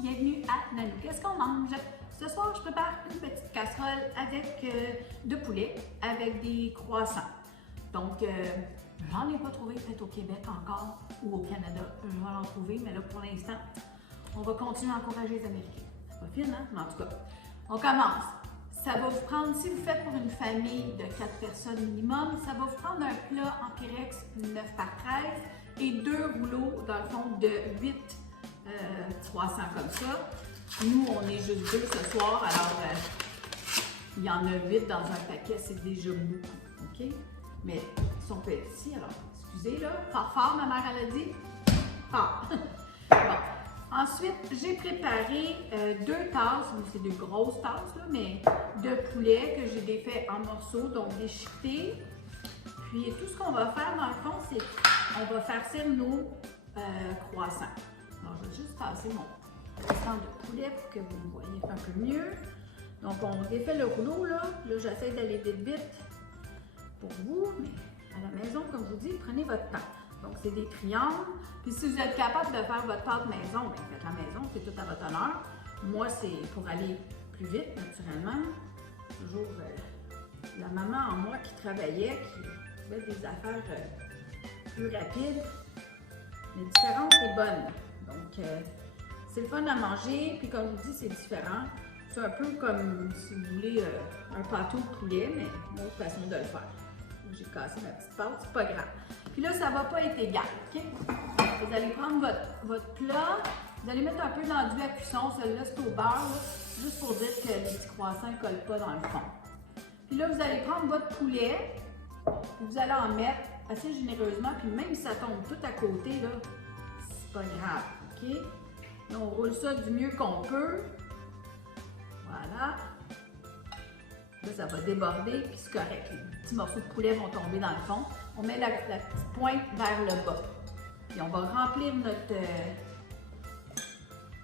bienvenue à Nanou. Qu'est-ce qu'on mange? Ce soir, je prépare une petite casserole avec de poulet, avec des croissants. Donc, j'en ai pas trouvé peut-être au Québec encore ou au Canada. Je vais en trouver, mais là, pour l'instant, on va continuer à encourager les Américains. C'est pas fine, hein? Mais en tout cas, on commence. Ça va vous prendre, si vous faites pour une famille de 4 personnes minimum, ça va vous prendre un plat en Pyrex 9 par 13 et 2 rouleaux, dans le fond, de 8 croissants comme ça. Nous, on est juste 2 ce soir, alors il y en a 8 dans un paquet, c'est déjà beaucoup, OK? Mais ils sont petits, alors excusez là, fort, ma mère elle a dit, fort. Bon. Ensuite, j'ai préparé 2 tasses, c'est des grosses tasses, là, mais de poulet que j'ai défait en morceaux, donc déchiquetés. Puis tout ce qu'on va faire dans le fond, c'est qu'on va farcir nos croissants. Alors, je vais juste passer mon sang de poulet pour que vous me voyez un peu mieux. Donc, on défait le rouleau, là. Là, j'essaie d'aller vite pour vous, mais à la maison, comme je vous dis, prenez votre temps. Donc, c'est des triangles. Puis, si vous êtes capable de faire votre pâte maison, bien, faites la maison, c'est tout à votre honneur. Moi, c'est pour aller plus vite, naturellement. Toujours la maman en moi qui travaillait, qui faisait des affaires plus rapides, mais différentes et bonnes. Donc, c'est le fun à manger. Puis, comme je vous dis, c'est différent. C'est un peu comme, si vous voulez, un pâteau de poulet, mais une autre façon de le faire. J'ai cassé ma petite pâte, c'est pas grave. Puis là, ça va pas être égal, OK? Vous allez prendre votre plat, vous allez mettre un peu d'enduit à cuisson, celui-là c'est au beurre, là, juste pour dire que les petits croissants ne collent pas dans le fond. Puis là, vous allez prendre votre poulet, puis vous allez en mettre assez généreusement, puis même si ça tombe tout à côté, là, c'est pas grave, OK? Là, on roule ça du mieux qu'on peut. Voilà. Là, ça va déborder, puis c'est correct. Les petits morceaux de poulet vont tomber dans le fond. On met la petite pointe vers le bas. Puis on va remplir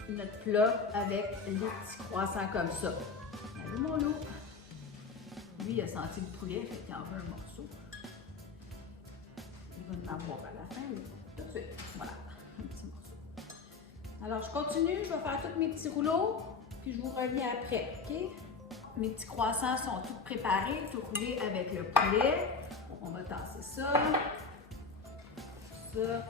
notre plat avec les petits croissants comme ça. Allez, mon loup. Lui, il a senti le poulet, fait qu'il en veut un morceau. Il va en avoir à la fin, mais tout de suite. Voilà, un petit morceau. Alors, je continue, je vais faire tous mes petits rouleaux, puis je vous reviens après, OK? Mes petits croissants sont tous préparés, tout roulés avec le poulet. On va tasser ça. Ça.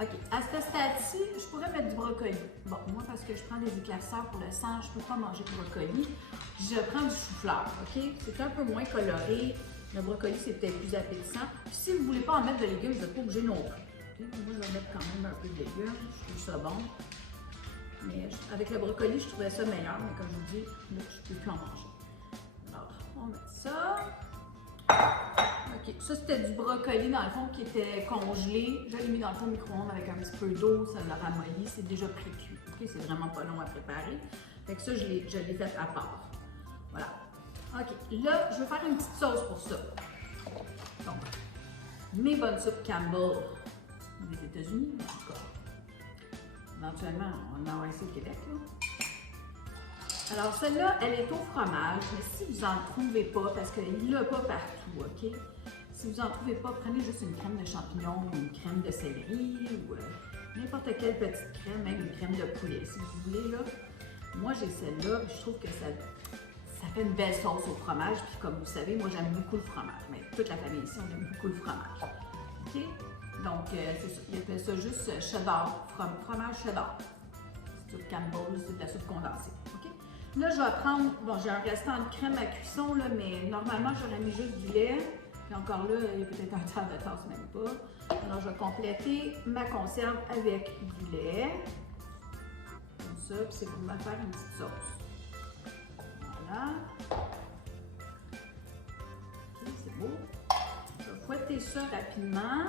OK. À ce stade-ci, je pourrais mettre du brocoli. Bon, moi, parce que je prends des éclairceurs pour le sang, je ne peux pas manger de brocoli. Je prends du chou-fleur, OK? C'est un peu moins coloré. Le brocoli, c'est peut-être plus appétissant. Puis si vous ne voulez pas en mettre de légumes, vous n'êtes pas obligé non plus. Okay? Moi, je vais mettre quand même un peu de légumes. Je trouve ça bon. Mais avec le brocoli, je trouvais ça meilleur. Mais comme je vous dis, là, je ne peux plus en manger. Alors, on met ça. OK. Ça, c'était du brocoli, dans le fond, qui était congelé. Je l'ai mis dans le fond au micro-ondes avec un petit peu d'eau. Ça l'a ramolli. C'est déjà pré-cuit. OK? C'est vraiment pas long à préparer. Fait que ça, je l'ai fait à part. Voilà. OK. Là, je vais faire une petite sauce pour ça. Donc, mes bonnes soupes Campbell des États-Unis, mais encore. Éventuellement, on en va ici au Québec, là. Alors, celle-là, elle est au fromage, mais si vous n'en trouvez pas, parce qu'il l'a pas partout, OK? Si vous n'en trouvez pas, prenez juste une crème de champignons ou une crème de céleri ou n'importe quelle petite crème, même une crème de poulet, si vous voulez, là. Moi, j'ai celle-là, je trouve que ça fait une belle sauce au fromage, puis comme vous savez, moi, j'aime beaucoup le fromage. Mais toute la famille ici, on aime beaucoup le fromage. OK? Donc, c'est ça. Il appelle ça juste cheddar, fromage cheddar. C'est soupe Campbell, c'est de la soupe condensée. OK? Là, je vais prendre, bon, j'ai un restant de crème à cuisson, là, mais normalement, j'aurais mis juste du lait. Puis encore là, il y a peut-être un tiers de tasse, même pas. Alors, je vais compléter ma conserve avec du lait. Comme ça, puis c'est pour me faire une petite sauce. Voilà. OK, c'est beau. Je vais fouetter ça rapidement.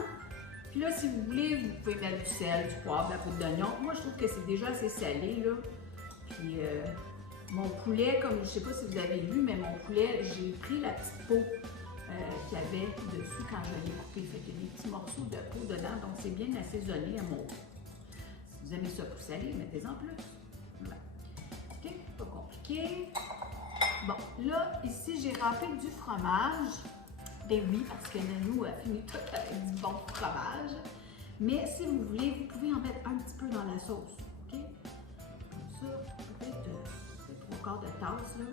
Puis là, si vous voulez, vous pouvez mettre du sel, du poivre, de la poudre d'oignon. Moi, je trouve que c'est déjà assez salé, là. Puis, mon poulet, comme je ne sais pas si vous avez vu, mais mon poulet, j'ai pris la petite peau qu'il y avait dessus quand je l'ai coupé. Fait qu'il y a des petits morceaux de peau dedans, donc c'est bien assaisonné à mon goût. Si vous aimez ça plus salé, mettez-en plus. Voilà. OK? Pas compliqué. Bon, là, ici, j'ai râpé du fromage. Ben oui, parce que Nanou a fini tout avec du bon fromage. Mais si vous voulez, vous pouvez en mettre un petit peu dans la sauce. ça, peut-être 3/4 de tasse, là.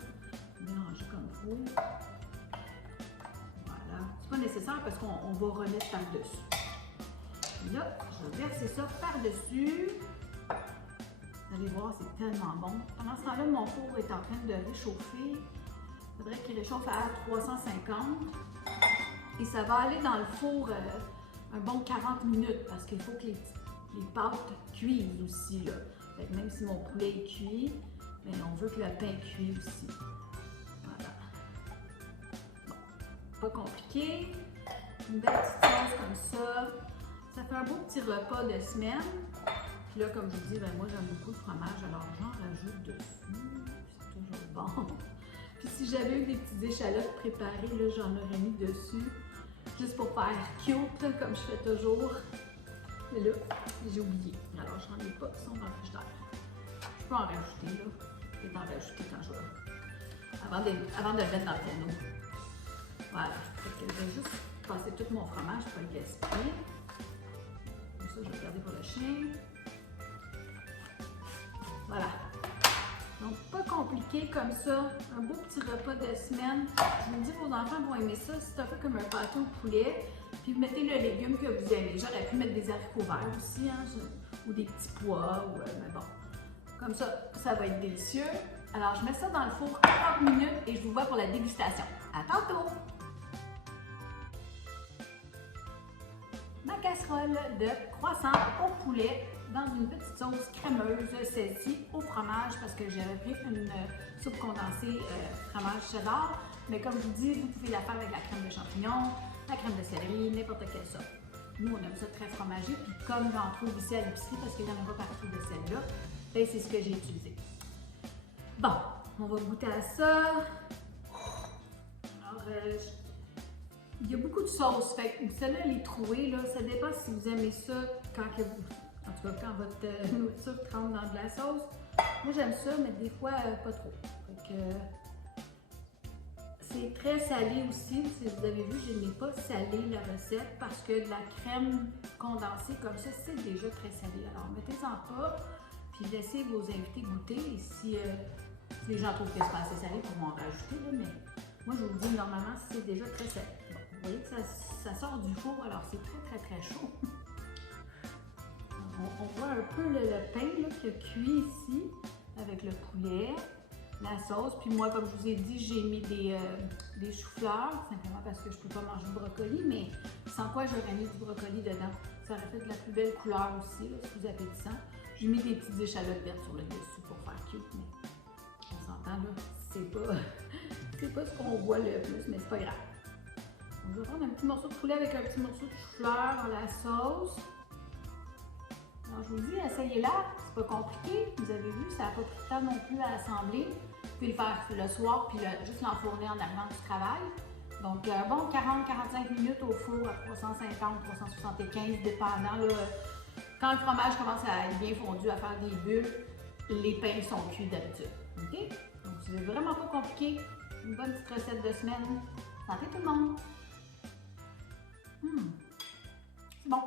Mélanger comme il faut. Voilà. C'est pas nécessaire parce qu'on va remettre par-dessus. Là, je vais verser ça par-dessus. Vous allez voir, c'est tellement bon. Pendant ce temps-là, mon four est en train de réchauffer. Il faudrait qu'il réchauffe à 350. Et ça va aller dans le four un bon 40 minutes parce qu'il faut que les pâtes cuisent aussi, là. Fait que même si mon poulet est cuit, mais on veut que le pain cuise aussi. Voilà. Bon, pas compliqué. Une belle petite sauce comme ça. Ça fait un beau petit repas de semaine. Puis là, comme je vous dis, ben moi j'aime beaucoup le fromage, alors j'en rajoute dessus. C'est toujours bon. Puis si j'avais eu des petites échalotes préparées, là, j'en aurais mis dessus. Juste pour faire cute, là, comme je fais toujours. Mais là, j'ai oublié. Alors, j'en ai pas, ils sont dans le frigidaire. Je peux en rajouter, là. Je vais en rajouter quand je vais... Avant de le mettre dans le fourneau. Voilà. Fait que je vais juste passer tout mon fromage pour le gaspiller. Comme ça, je vais le garder pour le chien. Voilà. Donc, pas compliqué comme ça. Un beau petit repas de semaine. Je vous dis, vos enfants vont aimer ça. C'est un peu comme un pâté au poulet. Puis, vous mettez le légume que vous aimez. J'aurais pu mettre des haricots verts aussi, hein, ou des petits pois. Mais bon, comme ça va être délicieux. Alors, je mets ça dans le four 40 minutes et je vous vois pour la dégustation. À tantôt! Ma casserole de croissant au poulet dans une petite sauce crémeuse, celle-ci au fromage parce que j'avais pris une soupe condensée fromage cheddar. Mais comme je vous dis, vous pouvez la faire avec la crème de champignons, la crème de céleri, n'importe quelle sorte. Nous, on aime ça très fromagé, puis comme j'en trouve ici à l'épicerie, parce qu'il n'y en a pas partout de celle-là, ben c'est ce que j'ai utilisé. Bon, on va goûter à ça. Alors, il y a beaucoup de sauce, fait que celle-là, elle est trouée, là. Ça dépend si vous aimez ça en tout cas, quand votre nourriture trempe dans de la sauce. Moi, j'aime ça, mais des fois, pas trop. Fait que, c'est très salé aussi. Si vous avez vu, je n'ai pas salé la recette parce que de la crème condensée comme ça, c'est déjà très salé. Alors, mettez-en pas, puis laissez vos invités goûter. Et si les gens trouvent que c'est pas assez salé, ils vont en rajouter, là, mais moi, je vous dis, normalement, c'est déjà très salé. Bon, vous voyez que ça sort du four, alors c'est très chaud. On voit un peu le pain là, qui a cuit ici avec le poulet, la sauce. Puis moi, comme je vous ai dit, j'ai mis des choux-fleurs, simplement parce que je ne peux pas manger de brocoli, mais sans quoi j'aurais mis du brocoli dedans. Ça aurait fait de la plus belle couleur aussi, là, si vous appétissant. J'ai mis des petites échalotes vertes sur le dessus pour faire cute, mais on s'entend là, c'est pas ce qu'on voit le plus, mais c'est pas grave. Donc, je vais prendre un petit morceau de poulet avec un petit morceau de chou-fleur, la sauce. Alors, je vous dis, essayez-la, c'est pas compliqué. Vous avez vu, ça n'a pas pris de temps non plus à assembler. Vous pouvez le faire le soir, puis juste l'enfourner en arrivant du travail. Donc, bon, 40-45 minutes au four à 350-375, dépendant. Là, quand le fromage commence à être bien fondu, à faire des bulles, les pains sont cuits d'habitude. OK? Donc, c'est vraiment pas compliqué. Une bonne petite recette de semaine. Santé tout le monde! C'est bon!